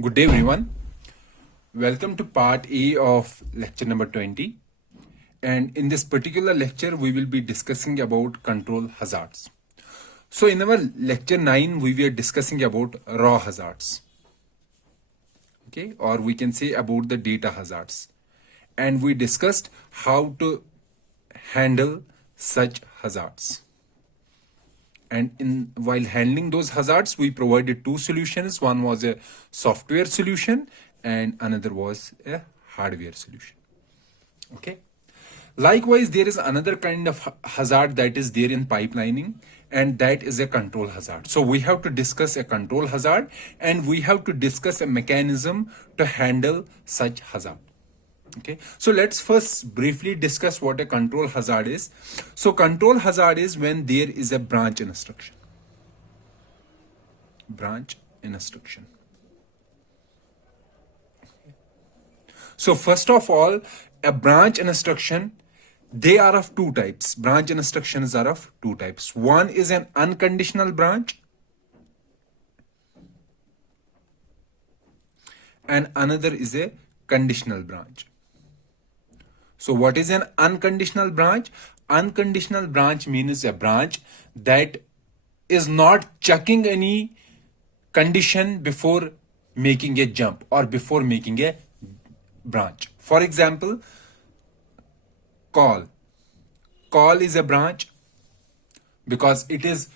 Good day, everyone. Welcome to part A of lecture number 20. And in this particular lecture, we will be discussing about control hazards. So in our lecture 9, we were discussing about raw hazards. Okay, or we can say about the data hazards. And we discussed how to handle such hazards. And while handling those hazards, we provided two solutions. One was a software solution and another was a hardware solution. Okay. Likewise, there is another kind of hazard that is there in pipelining, and that is a control hazard. So we have to discuss a control hazard and we have to discuss a mechanism to handle such hazard. Okay, so let's first briefly discuss what a control hazard is. So control hazard is when there is a branch instruction. Branch instruction. So first of all, a branch instruction, they are of two types. Branch instructions are of two types. One is an unconditional branch and another is a conditional branch. So what is an unconditional branch? Unconditional branch means a branch that is not checking any condition before making a jump or before making a branch. For example, call. Call is a branch because it is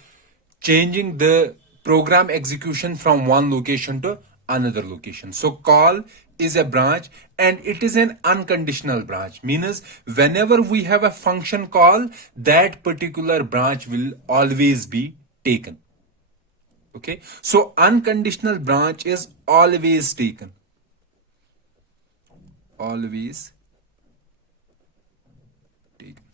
changing the program execution from one location to another location. So call is a branch and it is an unconditional branch. Means whenever we have a function call, that particular branch will always be taken. Okay, so unconditional branch is always taken. Always taken.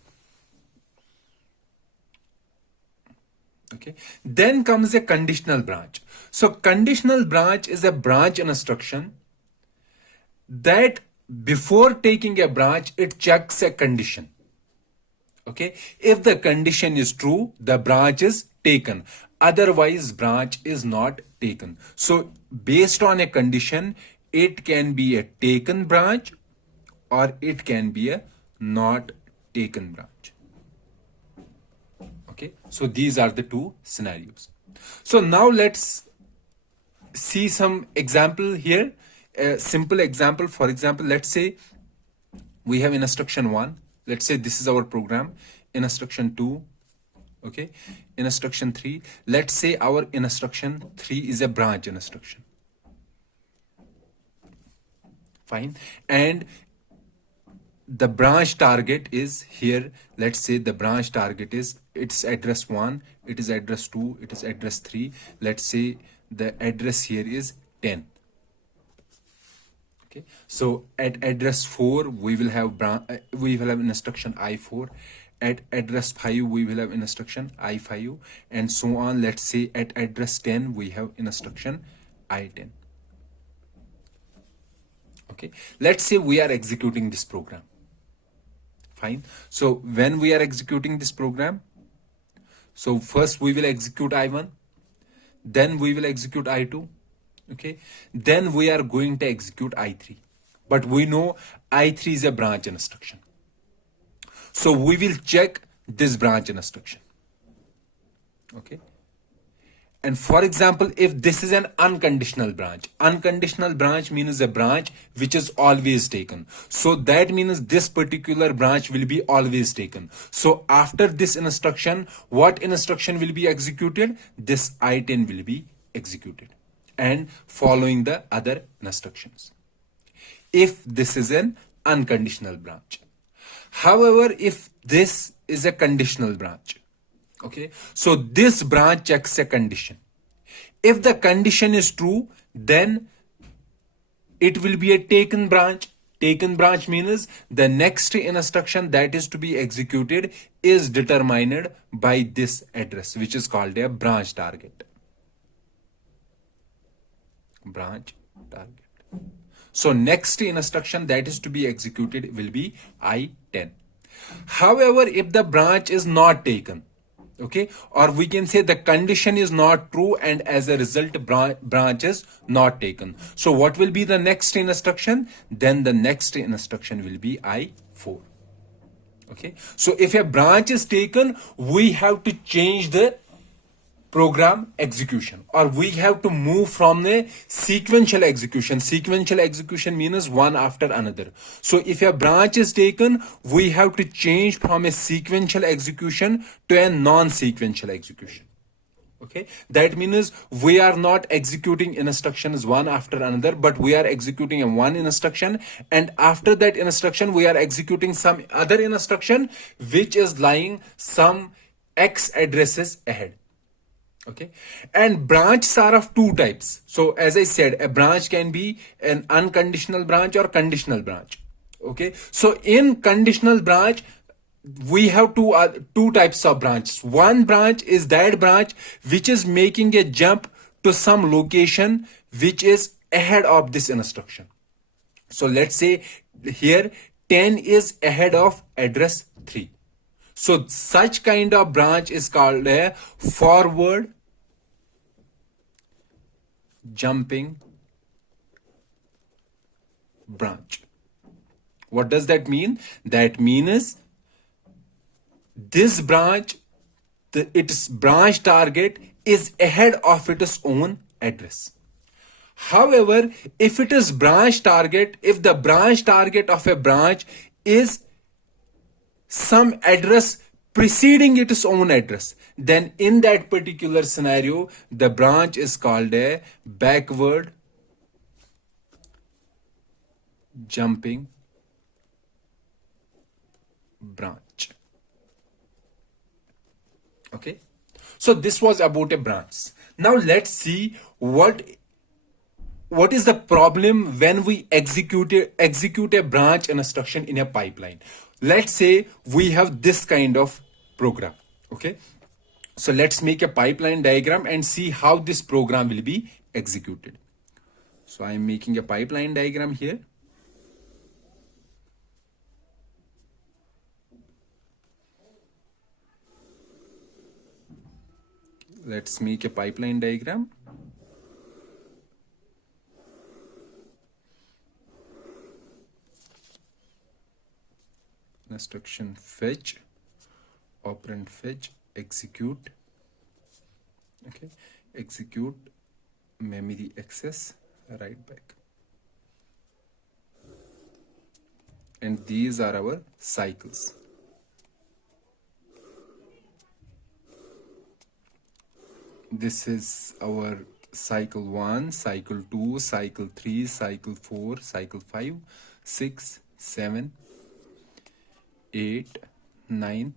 Okay, then comes a conditional branch. So conditional branch is a branch instruction that before taking a branch, it checks a condition. Okay, if the condition is true, the branch is taken. Otherwise, branch is not taken. So based on a condition, it can be a taken branch or it can be a not taken branch. Okay, so these are the two scenarios. So now let's see some example here. A simple example. For example, let's say we have instruction 1. Let's say this is our program. Instruction 2. Okay, instruction 3. Let's say our instruction 3 is a branch instruction. Fine. And the branch target is here. Let's say the branch target is, it's address 1, it is address 2, it is address 3. Let's say the address here is 10. Okay, so at address 4 we will have instruction I4. At address 5 we will have instruction I5, and so on. Let's say at address 10 we have instruction I10. Okay, let's say we are executing this program. Fine. So when we are executing this program, so first we will execute I1, then we will execute I2. Okay, then we are going to execute I3. But we know I3 is a branch instruction. So we will check this branch instruction. Okay. And for example, if this is an unconditional branch means a branch which is always taken. So that means this particular branch will be always taken. So after this instruction, what instruction will be executed? This I10 will be executed and following the other instructions, if this is an unconditional branch. However, if this is a conditional branch, okay, so this branch checks a condition. If the condition is true, then it will be a taken branch. Taken branch means the next instruction that is to be executed is determined by this address, which is called a branch target. Branch target. So next instruction that is to be executed will be I10. However, if the branch is not taken, Okay, or we can say the condition is not true and as a result branch is not taken. So what will be the next instruction? Then the next instruction will be I4. Okay, so if a branch is taken, we have to change the program execution, or we have to move from the sequential execution. Sequential execution means one after another. So if a branch is taken, we have to change from a sequential execution to a non-sequential execution. Okay, that means we are not executing instructions one after another, but we are executing a one instruction, and after that instruction we are executing some other instruction which is lying some x addresses ahead. Okay, and branches are of two types. So as I said, a branch can be an unconditional branch or conditional branch. Okay, so in conditional branch we have two types of branches. One branch is that branch which is making a jump to some location which is ahead of this instruction. So let's say here 10 is ahead of address 3. So such kind of branch is called a forward jumping branch. What does that mean? That means this branch, its branch target is ahead of its own address. However, if it is branch target, if the branch target of a branch is some address preceding its own address, then in that particular scenario, the branch is called a backward jumping branch. Okay, so this was about a branch. Now let's see what is the problem when we execute a branch instruction in a pipeline. Let's say we have this kind of program. Okay, so let's make a pipeline diagram and see how this program will be executed. So I'm making a pipeline diagram here. Let's make a pipeline diagram. Instruction fetch, operand fetch, execute. Okay, execute, memory access, write back. And these are our cycles. This is our cycle 1, cycle 2, cycle 3, cycle 4, cycle 5, 6, 7, 8, 9,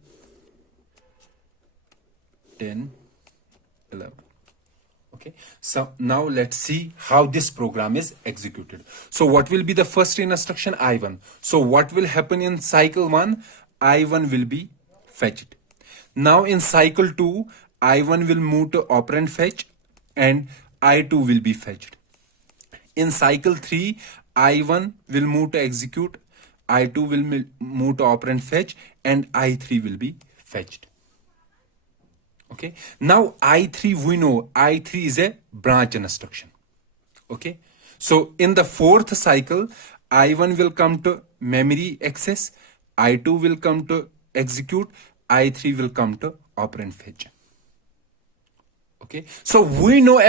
10, 11. Okay, so now let's see how this program is executed. So what will be the first instruction? I1. So what will happen in cycle 1? I1 will be fetched. Now in cycle 2, I1 will move to operand fetch and I2 will be fetched. In cycle 3, I1 will move to execute, I2 will move to operand fetch, and I3 will be fetched. Okay, now I3, we know I3 is a branch instruction. Okay, so in the fourth cycle, I1 will come to memory access, I2 will come to execute, I3 will come to operand fetch. Okay, so we know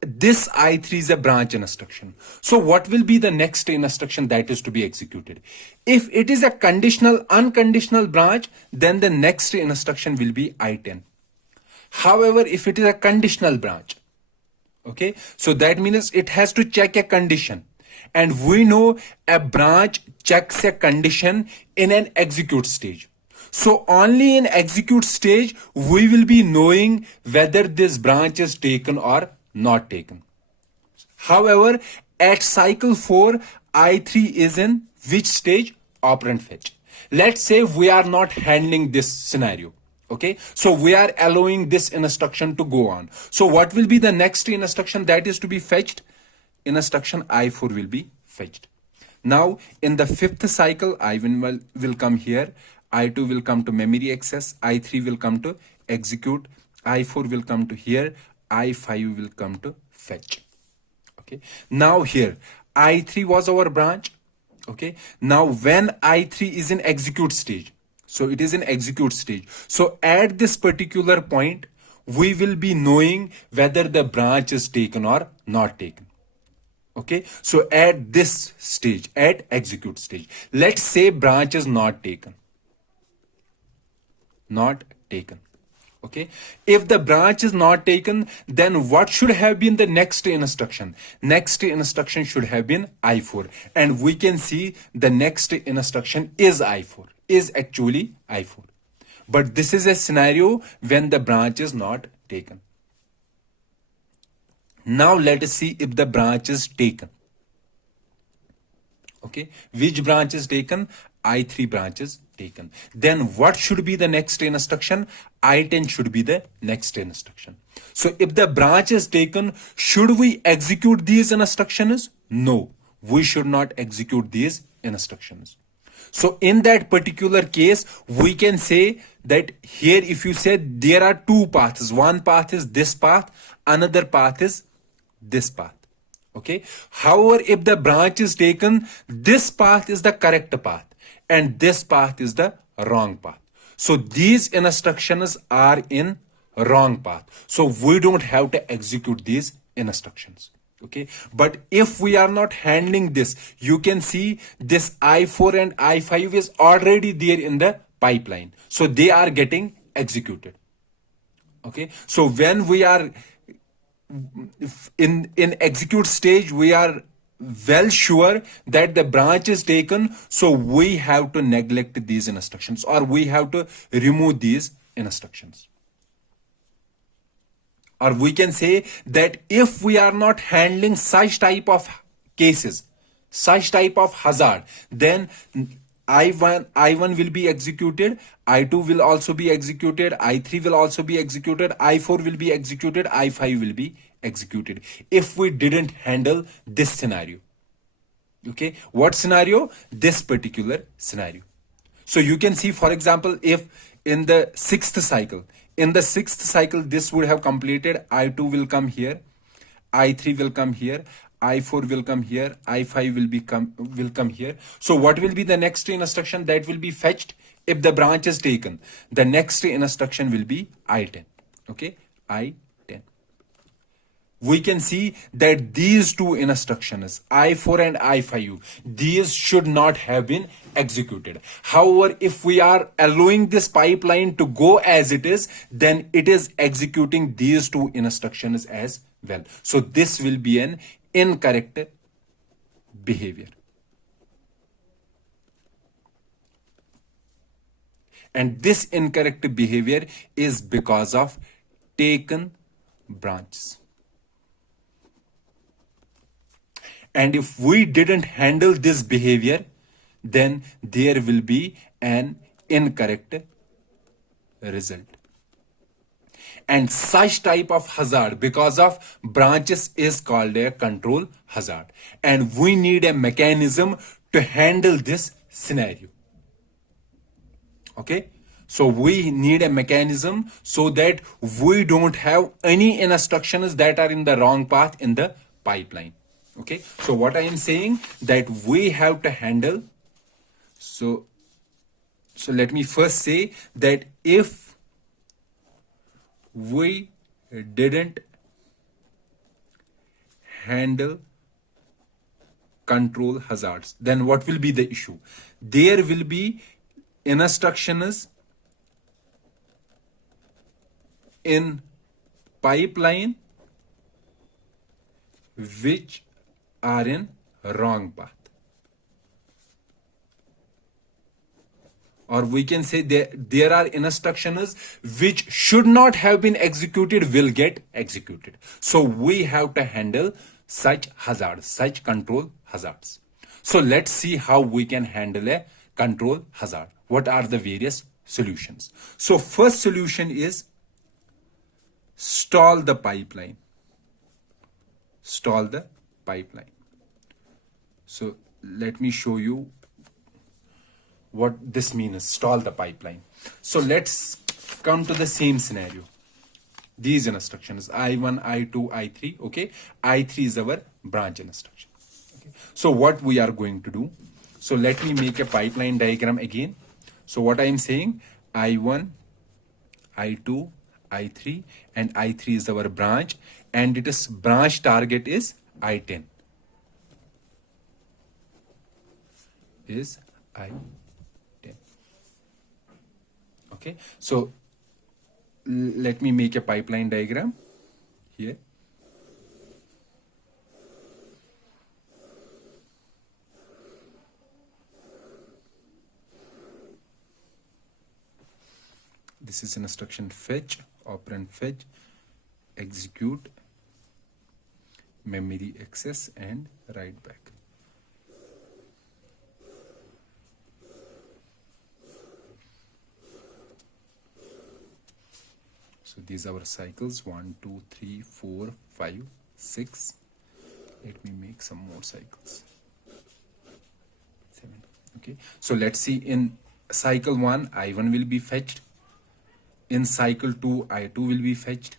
this I3 is a branch instruction. So what will be the next instruction that is to be executed? If it is a conditional, unconditional branch, then the next instruction will be I10. However, if it is a conditional branch, okay, so that means it has to check a condition. And we know a branch checks a condition in an execute stage. So only in execute stage, we will be knowing whether this branch is taken or not taken. However, at cycle 4, I3 is in which stage? Operand fetch. Let's say we are not handling this scenario. Okay, so we are allowing this instruction to go on. So what will be the next instruction that is to be fetched? Instruction I4 will be fetched. Now in the fifth cycle, I1 will come here, I2 will come to memory access, I3 will come to execute, I4 will come to here, I5 will come to fetch. Okay, now here I3 was our branch. Okay, now when I3 is in execute stage, so it is in execute stage, so at this particular point we will be knowing whether the branch is taken or not taken. Okay, so at this stage, at execute stage, let's say branch is not taken, not taken. Okay, if the branch is not taken, then what should have been the next instruction? Next instruction should have been I4, and we can see the next instruction is I4, is actually I4. But this is a scenario when the branch is not taken. Now let us see if the branch is taken. Okay, which branch is taken? I3 branch is taken. Then what should be the next instruction? I10 should be the next instruction. So if the branch is taken, should we execute these instructions? No, we should not execute these instructions. So in that particular case, we can say that here if you say there are two paths, one path is this path, another path is this path. Okay, however, if the branch is taken, this path is the correct path and this path is the wrong path. So these instructions are in wrong path, so we don't have to execute these instructions. Okay, but if we are not handling this, you can see this I4 and I5 is already there in the pipeline, so they are getting executed. Okay, so when we are in execute stage, we are well sure that the branch is taken, so we have to neglect these instructions, or we have to remove these instructions. Or we can say that if we are not handling such type of cases, such type of hazard, then I1 will be executed, I2 will also be executed, I3 will also be executed, I4 will be executed, I5 will be executed, if we didn't handle this scenario. Okay, what scenario? This particular scenario. So you can see, for example, if in the sixth cycle, this would have completed, I2 will come here, I3 will come here, I4 will come here, I5 will come here. So what will be the next instruction that will be fetched if the branch is taken? The next instruction will be I10. Okay, I10. We can see that these two instructions, I4 and I5, these should not have been executed. However, if we are allowing this pipeline to go as it is, then it is executing these two instructions as well. So this will be an incorrect behavior. And this incorrect behavior is because of taken branches. And if we didn't handle this behavior, then there will be an incorrect result. And such type of hazard because of branches is called a control hazard. And we need a mechanism to handle this scenario. Okay, so we need a mechanism so that we don't have any instructions that are in the wrong path in the pipeline. Okay, so what I am saying that we have to handle. So let me first say that if we didn't handle control hazards, then what will be the issue? There will be instructions in pipeline which are in wrong path, or we can say there are instructions which should not have been executed will get executed. So we have to handle such hazards, such control hazards. So let's see how we can handle a control hazard. What are the various solutions? So first solution is stall the pipeline. Stall the pipeline. So let me show you what this means, stall the pipeline. So let's come to the same scenario. These instructions I1, I2, I3. Okay, I3 is our branch instruction. Okay. So what we are going to do? So let me make a pipeline diagram again. So what I am saying, I1, I2, I3, and I3 is our branch, and it is branch target is I10. Is I10. Okay, so let me make a pipeline diagram here. This is instruction fetch, operand fetch, execute, memory access, and write back. So these are our cycles 1, 2, 3, 4, 5, 6. Let me make some more cycles. 7. Okay. So let's see, in cycle 1, I1 will be fetched. In cycle 2, I2 will be fetched.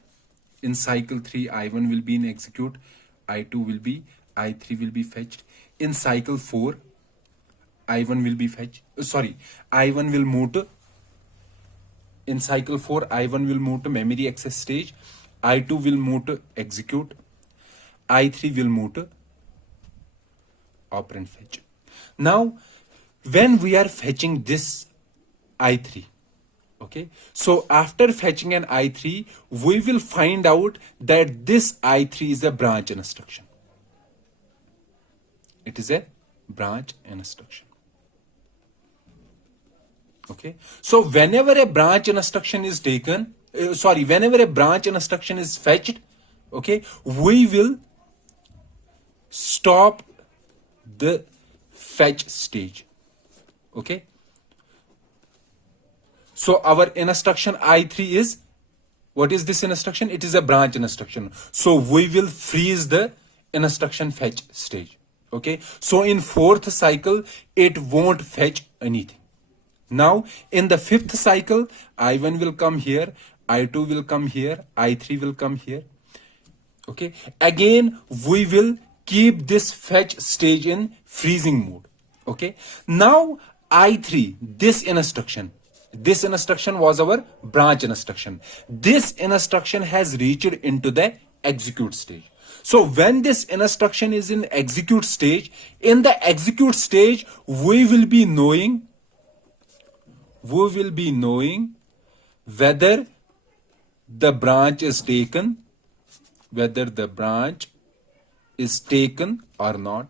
In cycle 3, I1 will be in execute. I2 will be, I3 will be fetched. In cycle 4, I1 will be fetched. I1 will move to, in cycle 4, I1 will move to memory access stage. I2 will move to execute. I3 will move to operand fetch. Now, when we are fetching this I3, okay, so after fetching an I3, we will find out that this I3 is a branch instruction. It is a branch instruction. Okay, so whenever a branch instruction is taken, whenever a branch instruction is fetched, okay, we will stop the fetch stage. Okay, so our instruction I3 is, what is this instruction? It is a branch instruction. So we will freeze the instruction fetch stage. Okay, so in 4th cycle, it won't fetch anything. Now, in the 5th cycle, I1 will come here, I2 will come here, I3 will come here. Okay, again, we will keep this fetch stage in freezing mode. Okay, now I3, this instruction was our branch instruction. This instruction has reached into the execute stage. So when this instruction is in execute stage, in the execute stage, we will be knowing whether the branch is taken, or not.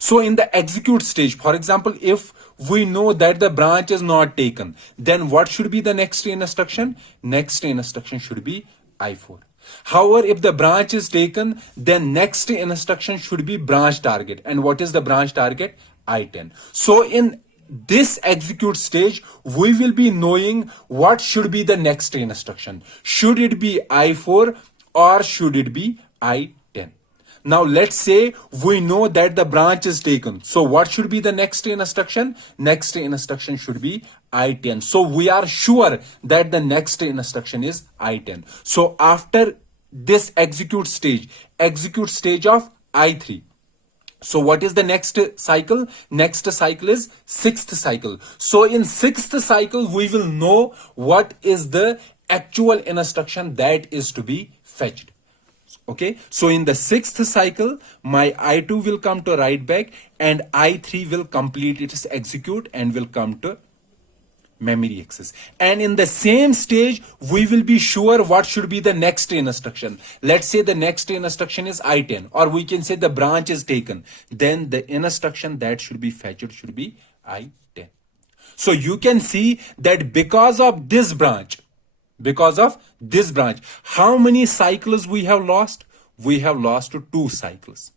So in the execute stage, for example, if we know that the branch is not taken, then what should be the next instruction? Next instruction should be I4. However, if the branch is taken, then next instruction should be branch target. And what is the branch target? I10. So in this execute stage, we will be knowing what should be the next instruction. Should it be I4 or should it be I10? Now let's say we know that the branch is taken. So what should be the next instruction? Next instruction should be I10. So we are sure that the next instruction is I10. So after this execute stage of I3, so what is the next cycle? Next cycle is 6th cycle. So in 6th cycle, we will know what is the actual instruction that is to be fetched. Okay, so in the 6th cycle, my I2 will come to write back and I3 will complete its execute and will come to memory access. And in the same stage, we will be sure what should be the next instruction. Let's say the next instruction is I10, or we can say the branch is taken. Then the instruction that should be fetched should be I10. So you can see that because of this branch, how many cycles we have lost? We have lost 2 cycles.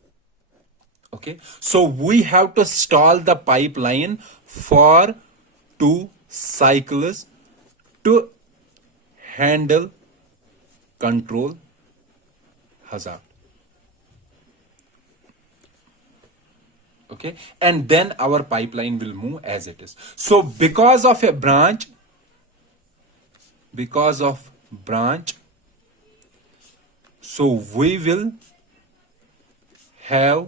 Okay, so we have to stall the pipeline for 2 cycles to handle control hazard. Okay, and then our pipeline will move as it is. So because of a branch, because of branch, so we will have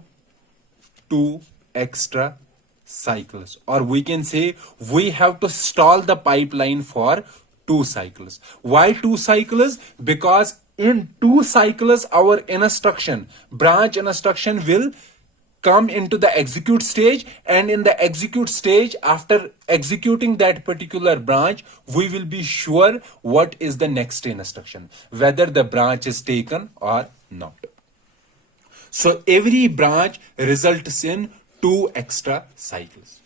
two extra cycles, or we can say we have to stall the pipeline for two cycles. Why two cycles? Because in two cycles our instruction, branch instruction, will come into the execute stage, and in the execute stage, after executing that particular branch, we will be sure what is the next instruction, whether the branch is taken or not. So every branch results in two extra cycles.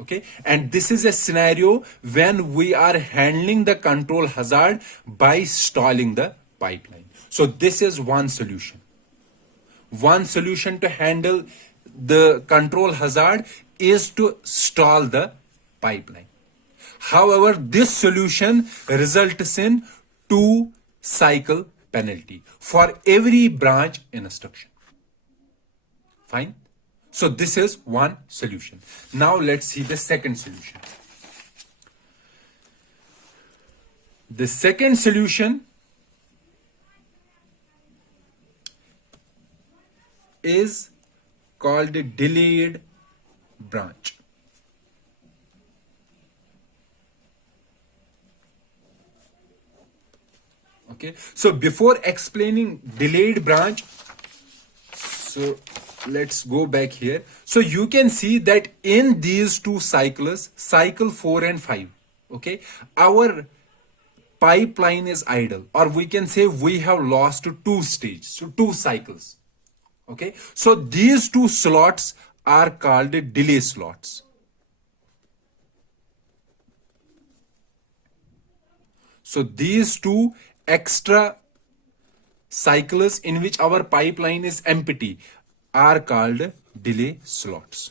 Okay, and this is a scenario when we are handling the control hazard by stalling the pipeline. So this is one solution. One solution to handle the control hazard is to stall the pipeline. However, this solution results in two cycle penalty for every branch instruction. Fine. So this is one solution. Now let's see the second solution. The second solution is called a delayed branch. Okay, so before explaining delayed branch, so let's go back here. So you can see that in these two cycles, cycle 4 and 5, okay, our pipeline is idle, or we can say we have lost two stages, so two cycles. Okay, so these two slots are called delay slots. So these two extra cycles in which our pipeline is empty are called delay slots.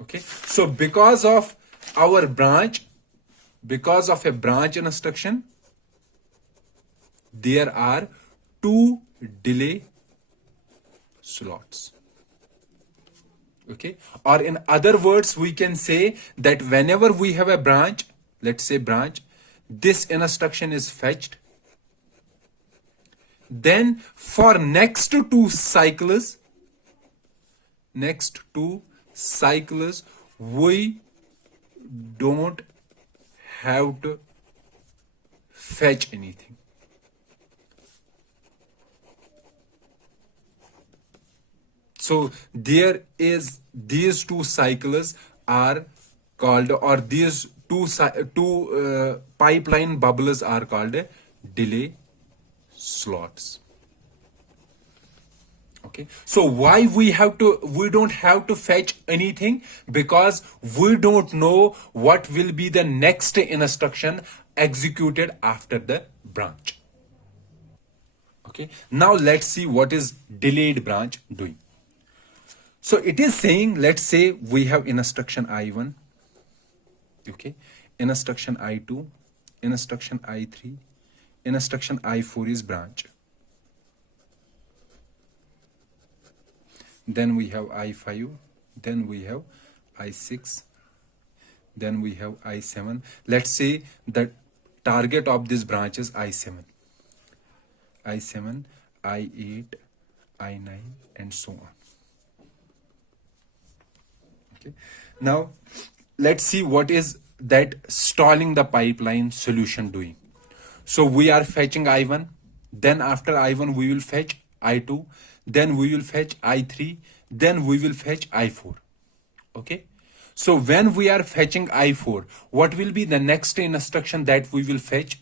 Okay, so because of our branch, because of a branch instruction, there are two delay slots. Okay, or in other words, we can say that whenever we have a branch, let's say branch, this instruction is fetched, then for next two cycles, we don't have to fetch anything. So there is, these two cycles are called, or these two pipeline bubbles are called delay slots. Okay, so why we don't have to fetch anything? Because we don't know what will be the next instruction executed after the branch. Okay, now let's see what is delayed branch doing. So it is saying, let's say we have instruction I1, okay, instruction I2, instruction I3, instruction I4 is branch. Then we have I5, then we have I6, then we have I7. Let's say the target of this branch is I7, I7, I8, I9, and so on. Okay. Now let's see what is that stalling the pipeline solution doing. So we are fetching I1, then after I1 we will fetch I2, then we will fetch I3, then we will fetch I4. Okay, so when we are fetching I4, what will be the next instruction that we will fetch?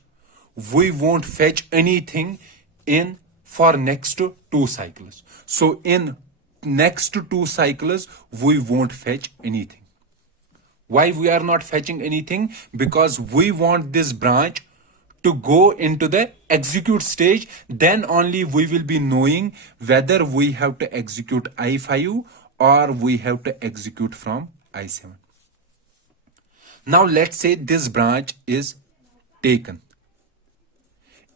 We won't fetch anything in for next two cycles. So in next two cycles we won't fetch anything. Why we are not fetching anything? Because we want this branch to go into the execute stage. Then only we will be knowing whether we have to execute I5 or we have to execute from I7. Now let's say this branch is taken.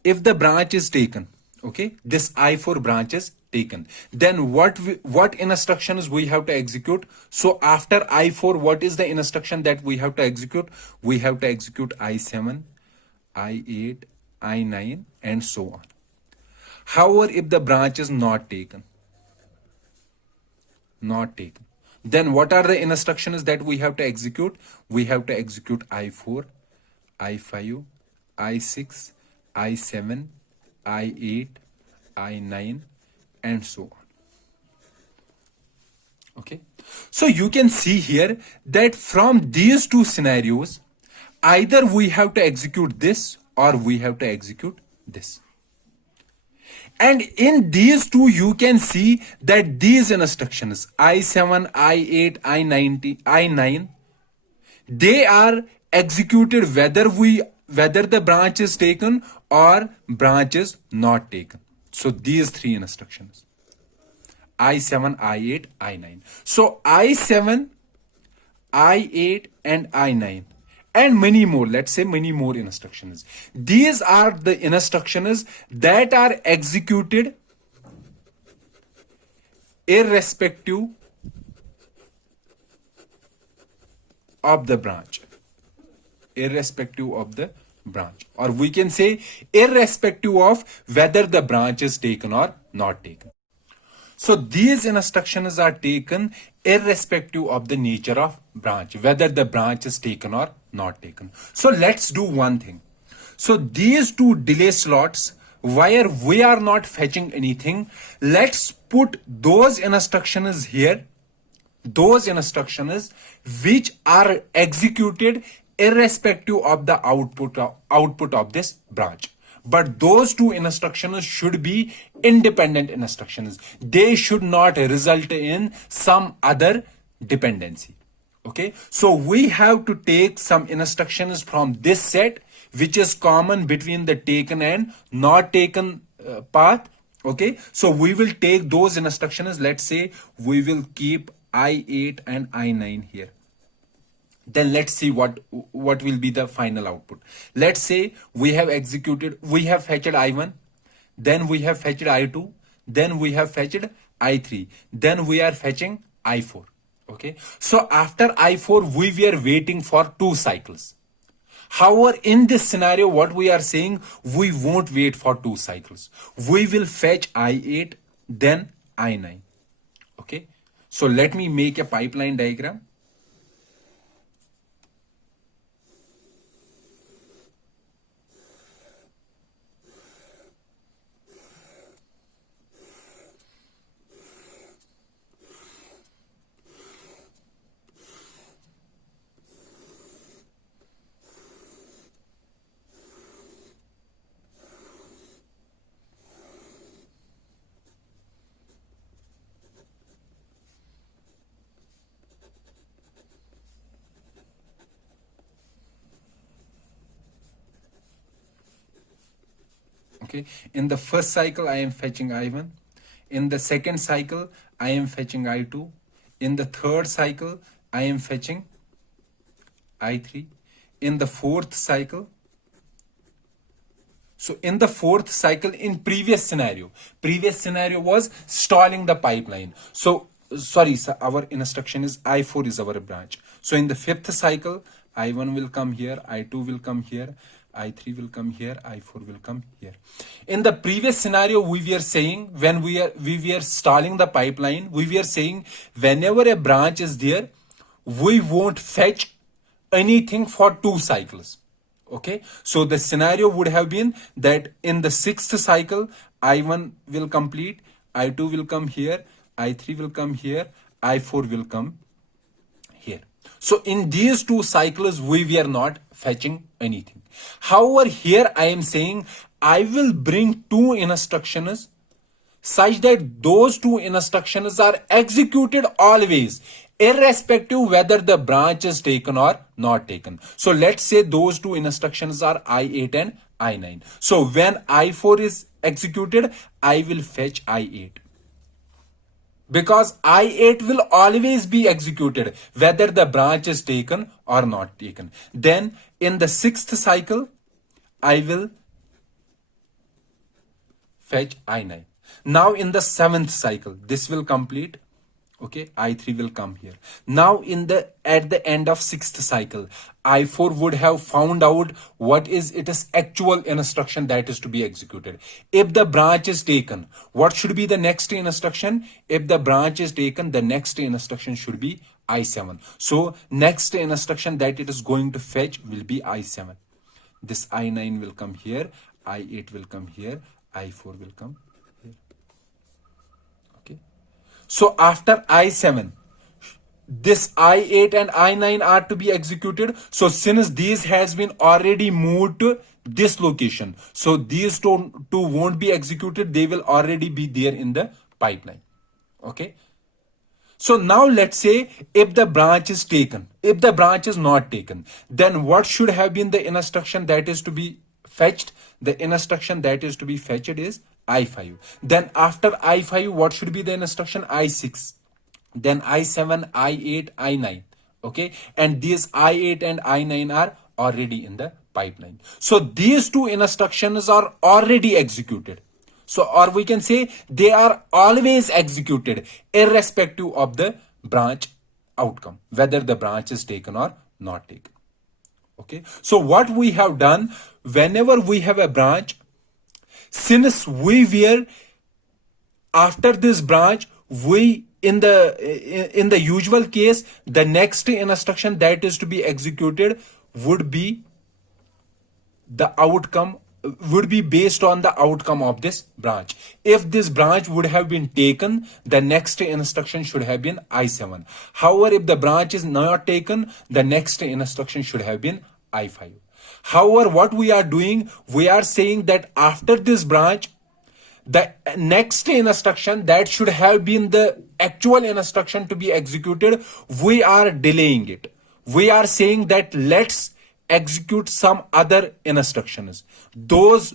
If the branch is taken, Okay, this I4 branch is taken. Then what instructions we have to execute? So after I4, what is the instruction that we have to execute? We have to execute I7, I8, I9, and so on. However, if the branch is not taken, then what are the instructions that we have to execute? We have to execute I4, I5, I6, I7, I8, I9, and so on. Okay, so you can see here that from these two scenarios, either we have to execute this or we have to execute this. And in these two, you can see that these instructions I7, I8, I90, I9, they are executed whether the branch is taken or branch is not taken. So these three instructions I7, I8, I9. So I7, I8, and I9, and many more, let's say many more instructions. These are the instructions that are executed irrespective of the branch. Irrespective of the branch. Or we can say irrespective of whether the branch is taken or not taken. So these instructions are taken irrespective of the nature of branch, whether the branch is taken or not taken. So let's do one thing. So these two delay slots where we are not fetching anything, let's put those instructions here, those instructions which are executed irrespective of the output of this branch. But those two instructions should be independent instructions. They should not result in some other dependency. Okay, so we have to take some instructions from this set which is common between the taken and not taken path. Okay, so we will take those instructions. Let's say we will keep I8 and I9 here. Then let's see what will be the final output. Let's say we have fetched I1, then we have fetched I2, then we have fetched I3, then we are fetching I4. Okay, so after I4 we were waiting for 2 cycles. However, in this scenario, what we are saying, we won't wait for 2 cycles. We will fetch I8, then I9. Okay, so let me make a pipeline diagram. Okay, in the first cycle I am fetching I1, in the second cycle I am fetching I2, in the third cycle I am fetching I3, in the fourth cycle. So in the fourth cycle, in previous scenario was stalling the pipeline. So sorry, our instruction is I4 is our branch. So in the fifth cycle, I1 will come here, I2 will come here, I3 will come here, I4 will come here. In the previous scenario, we were saying when we were stalling the pipeline, we were saying whenever a branch is there, we won't fetch anything for 2 cycles. Okay, so the scenario would have been that in the sixth cycle, I1 will complete, I2 will come here, I3 will come here, I4 will come here. So in these 2 cycles, we were not fetching anything. However, here I am saying I will bring 2 instructions such that those 2 instructions are executed always, irrespective whether the branch is taken or not taken. So let's say those 2 instructions are I8 and I9. So when I4 is executed, I will fetch I8. Because I8 will always be executed whether the branch is taken or not taken. Then in the sixth cycle, I will fetch I9. Now in the 7th cycle, this will complete. Okay, I3 will come here. Now at the end of 6th cycle, I4 would have found out what is its actual instruction that is to be executed. If the branch is taken, what should be the next instruction? If the branch is taken, the next instruction should be I7. So next instruction that it is going to fetch will be I7. This I9 will come here, I8 will come here, I4 will come here. Okay. So after I7, this I8 and I9 are to be executed. So since these has been already moved to this location, so these two won't be executed. They will already be there in the pipeline. Okay. So now let's say if the branch is taken, if the branch is not taken, then what should have been the instruction that is to be fetched? The instruction that is to be fetched is I5. Then after I5, what should be the instruction? I6. Then I7, I8, I9. Okay. And these I8 and I9 are already in the pipeline. So these two instructions are already executed. So, or we can say they are always executed irrespective of the branch outcome, whether the branch is taken or not taken. Okay. So what we have done, whenever we have a branch, since we were after this branch, we in the usual case, the next instruction that is to be executed would be the outcome, would be based on the outcome of this branch. If this branch would have been taken, the next instruction should have been I7. However, if the branch is not taken, the next instruction should have been I5. However, what we are doing, we are saying that after this branch, the next instruction that should have been the actual instruction to be executed, we are delaying it. We are saying that let's execute some other instructions. Those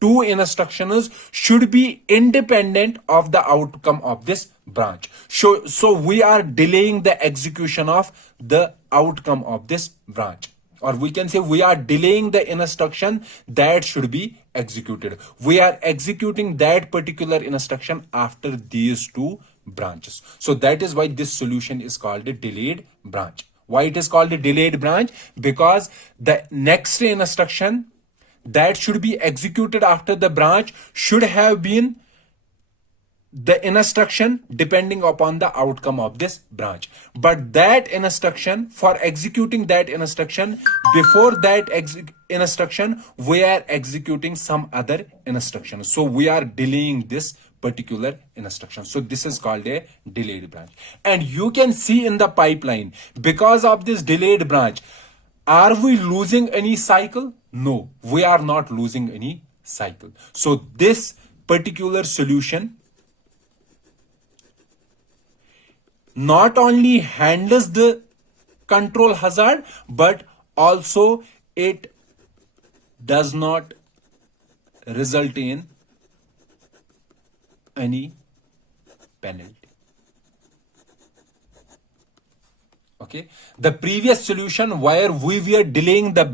two instructions should be independent of the outcome of this branch. So we are delaying the execution of the outcome of this branch. Or we can say we are delaying the instruction that should be executed. We are executing that particular instruction after these two branches. So that is why this solution is called a delayed branch. Why it is called a delayed branch? Because the next instruction that should be executed after the branch should have been the instruction depending upon the outcome of this branch. But that instruction, for executing that instruction, before that instruction, we are executing some other instruction. So we are delaying this particular instruction. So this is called a delayed branch. And you can see in the pipeline, because of this delayed branch, are we losing any cycle? No, we are not losing any cycle. So this particular solution not only handles the control hazard, but also it does not result in any penalty. Okay, the previous solution where we were delaying the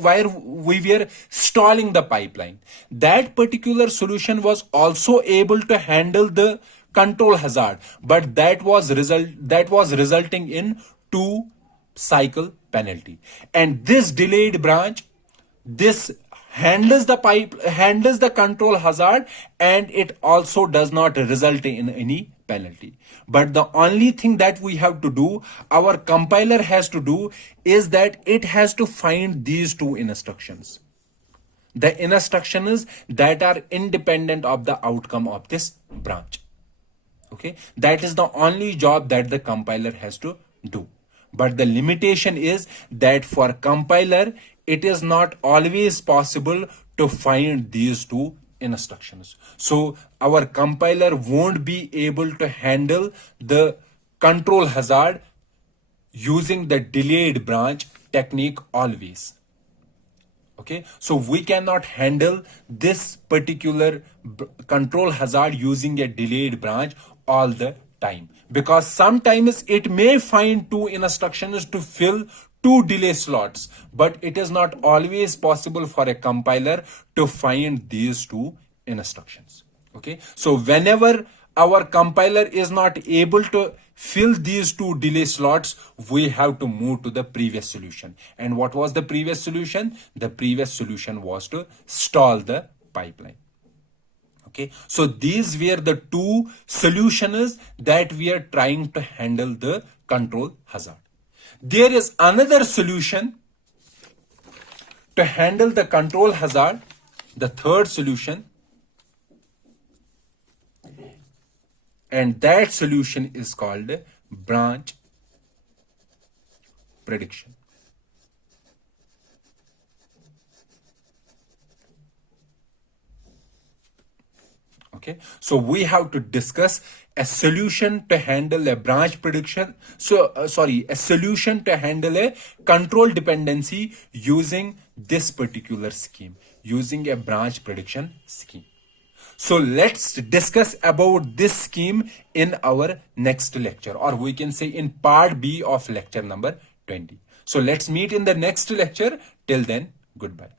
where we were stalling the pipeline, that particular solution was also able to handle the control hazard, but that was resulting in 2 cycle penalty. And this delayed branch, this handles the control hazard, and it also does not result in any penalty. But the only thing that we have to do, our compiler has to do, is that it has to find these 2 instructions, the instructions that are independent of the outcome of this branch. Okay, that is the only job that the compiler has to do. But the limitation is that for compiler, it is not always possible to find these 2 instructions. So our compiler won't be able to handle the control hazard using the delayed branch technique always. Okay, so we cannot handle this particular control hazard using a delayed branch all the time, because sometimes it may find 2 instructions to fill 2 delay slots, but it is not always possible for a compiler to find these 2 instructions. Okay, so whenever our compiler is not able to fill these two delay slots, we have to move to the previous solution. And what was the previous solution? The previous solution was to stall the pipeline. Okay, so these were the two solutions that we are trying to handle the control hazard. There is another solution to handle the control hazard, the third solution, and that solution is called branch prediction. Okay, so we have to discuss a solution to handle a branch prediction. A solution to handle a control dependency using this particular scheme, using a branch prediction scheme. So let's discuss about this scheme in our next lecture, or we can say in part B of lecture number 20. So let's meet in the next lecture. Till then, goodbye.